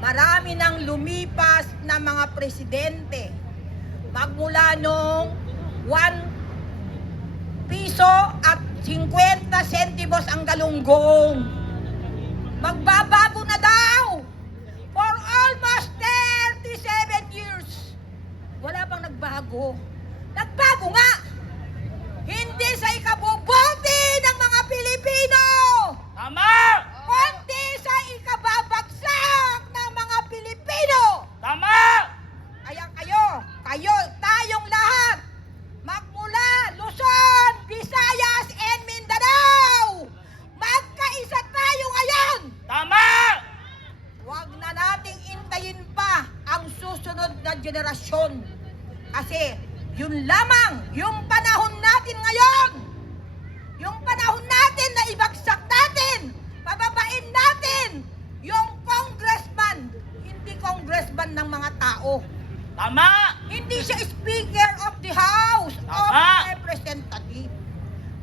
Marami nang lumipas na mga presidente. Magmula nung 1 piso at 50 sentimos ang galunggong. Magbabago na daw for almost 37 years. Wala pang nagbago. Nagbago nga! Hindi sa ikabubuti ng mga Pilipino! Tama! Kundi sa ikababagsak ng mga Pilipino! Tama! Kaya kayo, kayo, tayong lahat, magmula Luzon, Visayas, and Mindanao! Magkaisa tayo ngayon! Tama! Huwag na nating intayin pa ang susunod na generasyon. Kasi yun lamang, yung panahon natin ngayon, yung panahon natin na ibagsak natin, pababain natin, yung congressman, hindi congressman ng mga tao. Tama! Hindi siya Speaker of the House of Tama. Representatives.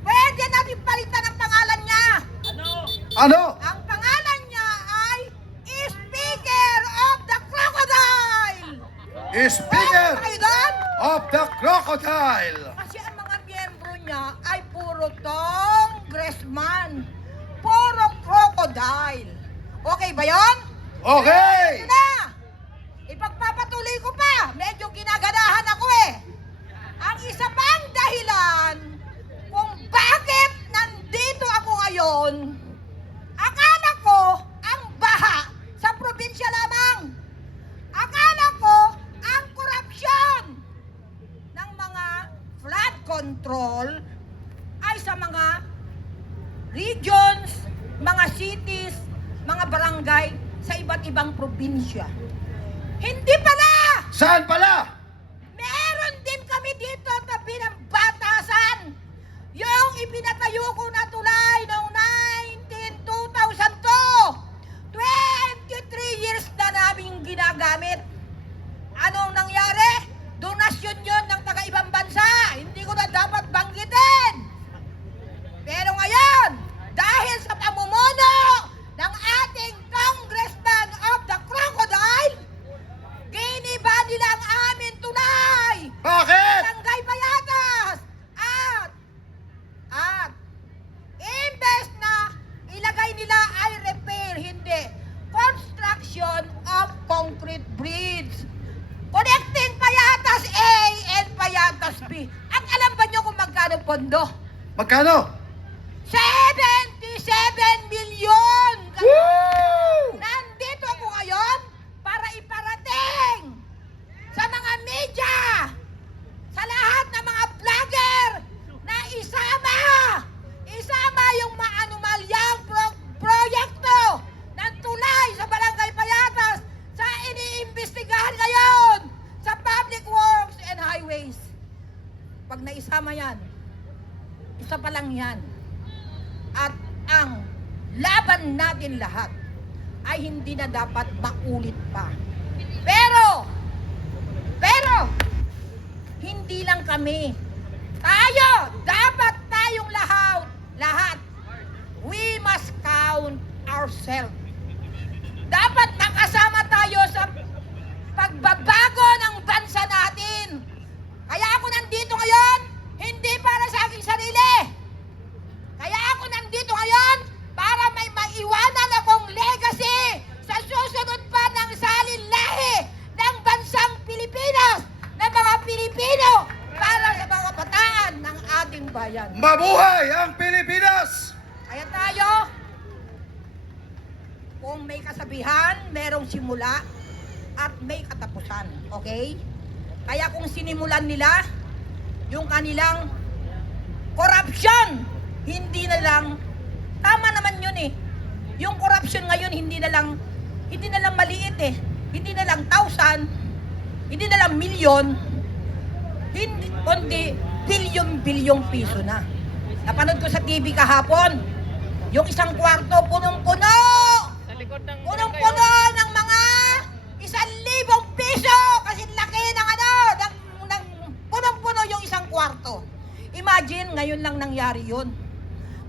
Pwede natin palitan ang pangalan niya. Ano? Ano? Ang pangalan niya ay Speaker of the Crocodile! Speaker of the Crocodile. Kasi ang mga miyembro niya ay puro congressman. Puro crocodile. Okay ba yon? Okay! Ko pa. Medyo ginaganahan ako eh. Ang isa pang dahilan kung bakit nandito ako ngayon, akala ko ang baha sa probinsya lamang. Akala ko ang korupsyon ng mga flood control ay sa mga regions, mga cities, mga barangay sa iba't ibang probinsya. Hindi pala! Saan pala? Meron din kami dito tabi ng batasan. Yung ipinatayo ko na tulay noong 19, 2002. 23 years na namin ginagamit. Anong nangyari? Donasyon yon ng taga-ibang bansa. Hindi ko na dapat banggitin. Pero ngayon, dahil sa pamumuno ng ating Congressman of the Crocodile, giniba nila ang aming tulay. Bakit? Barangay Payatas! At, at, imbes na ilagay nila ay repair, hindi. Construction of concrete bridge. Connecting Payatas A and Payatas B. At alam ba nyo kung pondo? Magkano? 77 milyon! Woo! Nandito ako ngayon para iparating sa mga media, sa lahat ng mga vlogger na isama, isama yung maanumalyang pro- proyekto ng tulay sa Barangay Payatas sa iniimbestigahan ngayon sa Public Works and Highways. Pag naisama yan, isa pa lang yan. At ang laban natin lahat ay hindi na dapat maulit pa. Pero, pero, hindi lang kami. Tayo, dapat tayong lahat, lahat, we must count ourselves. Dapat nakasama tayo sa pagbabago ng bansa natin. Kaya ako nandito ngayon, hindi para sa aking sarili. Kaya ako nandito ngayon para may maiwanan akong legacy sa susunod pa ng salin lahi ng bansang Pilipinas ng mga Pilipino para sa mga bataan ng ating bayan. Mabuhay ang Pilipinas! Kaya tayo, kung may kasabihan, merong simula at may katapusan. Okay? Kaya kung sinimulan nila yung kanilang corruption, hindi na lang, tama naman yun eh. Yung corruption ngayon, hindi na lang hindi na lang maliit eh. Hindi na lang thousand, hindi na lang milyon, hindi, kundi bilyon-bilyong piso na. Napanood ko sa TV kahapon, yung isang kwarto punong-puno! Punong-puno piso! Kasi laki ng ano, ng, ng punong-puno yung isang kwarto. Imagine, ngayon lang nangyari yun.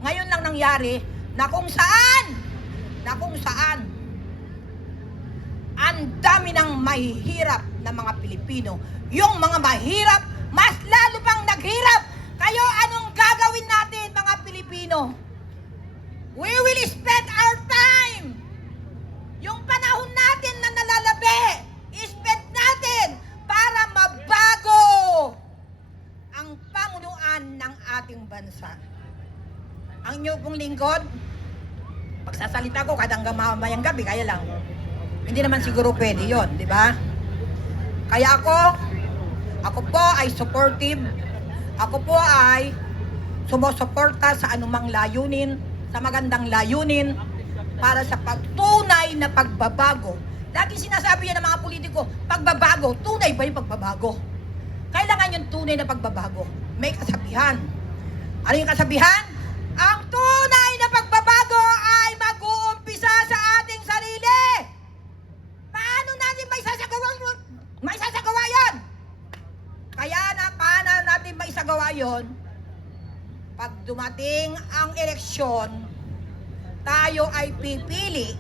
Ngayon lang nangyari na kung saan, na kung saan, ang dami ng mahihirap na mga Pilipino. Yung mga mahirap, mas lalo pang naghirap. Kayo, anong gagawin natin mga Pilipino? We will spend our time. Yung panahon natin na nalalabi, spend natin para mabago ang pamunuan ng ating bansa. Ang inyo pong lingkod, pagsasalita ko kada hanggang mamayang gabi, kaya lang. Hindi naman siguro pwede yon, di ba? Kaya ako, ako po ay supportive. Ako po ay sumusuporta sa anumang layunin, sa magandang layunin, para sa pagtunay na pagbabago. Lagi sinasabi yan ng mga politiko, pagbabago, tunay ba yung pagbabago? Kailangan yung tunay na pagbabago. May kasabihan. Ano yung kasabihan? Ang tunay na pagbabago ay mag-uumpisa sa ating sarili. Paano natin may sasagawa may sasagawa yan? Kaya na paano natin may sagawa yon? Pag dumating ang eleksyon, tayo ay pipili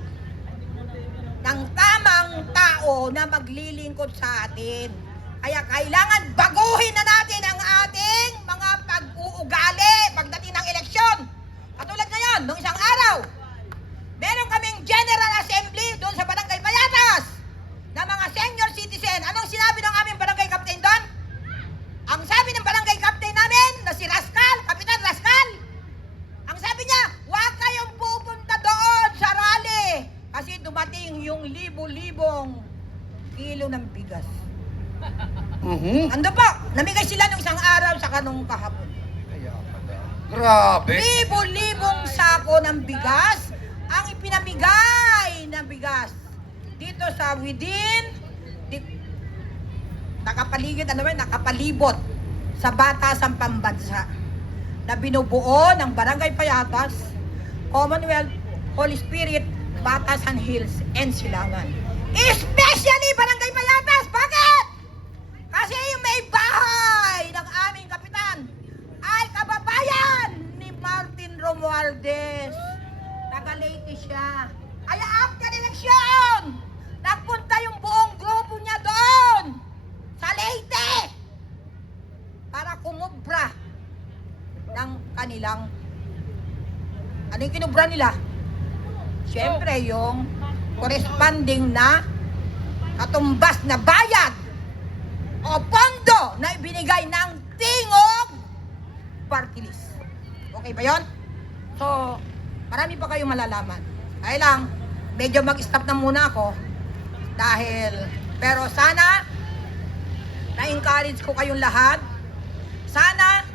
ng tamang tao na maglilingkod sa atin. Kaya kailangan baguhin na natin ang ating mga pag-uugali pagdating ng eleksyon. Katulad ngayon, nung isang araw, meron kaming General Assembly doon sa Barangay Payatas na mga senior citizen. Anong sinabi ng aming barangay captain doon? Ang sabi ng barangay captain namin na si Rascal, Kapitan Rascal, ang sabi niya, huwag kayong pupunta doon sa rally kasi dumating yung libo-libong kilo ng bigas. Mhm. Ando po, namigay sila nung isang araw sa kanong kahapon. Grabe. Libo-libong sako ng bigas ang ipinamigay ng bigas dito sa within di, nakapaligid ano ba, nakapalibot sa batasang pambansa na binubuo ng Barangay Payatas, Commonwealth, Holy Spirit, Batasan Hills, and Silangan. Especially Barangay Payatas! Bakit? Kasi yung may bahay ng aming kapitan ay kababayan ni Martin Romualdez. Taga Leyte siya. Kaya after election, nagpunta yung buong grupo niya doon sa Leyte para kumubra ng kanilang ano yung kinubra nila? Siyempre, yung corresponding na katumbas na bayad o pondo na ibinigay ng Tingog Party List. Okay ba yon? So, marami pa kayong malalaman. Kaya lang, medyo mag-stop na muna ako dahil, pero sana, na-encourage ko kayong lahat. Sana,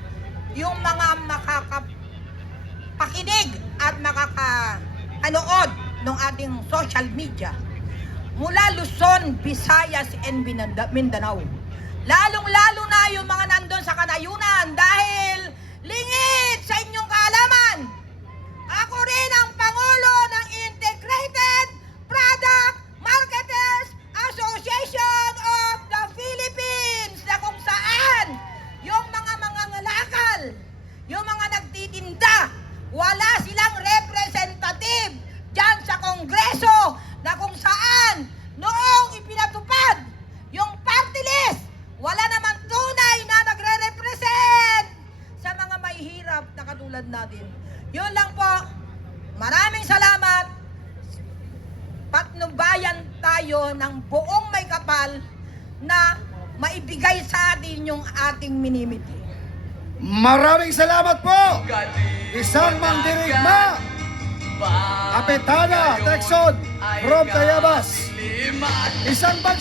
yung mga makakapakinig at makakanood ng ating social media mula Luzon, Visayas, and Mindanao. Lalong-lalo na yung mga nandun sa kanayunan dahil lingit sa inyong kaalaman. Ako rin ang Pangulo ng Integrated Product Marketers Association of the Philippines na kung saan yung mga mga ngalakal, yung mga nagtitinda, wala silang representative dyan sa Kongreso na kung saan noong ipinatupad yung party list, wala naman tunay na nagre-represent sa mga mahihirap na katulad natin. Yun lang po. Maraming salamat. Patnubayan tayo ng buong may kapal na maibigay sa atin yung ating minimiti. Maraming salamat po. Isang mandirigma. Kapitana Texon from Tayabas. Isang bags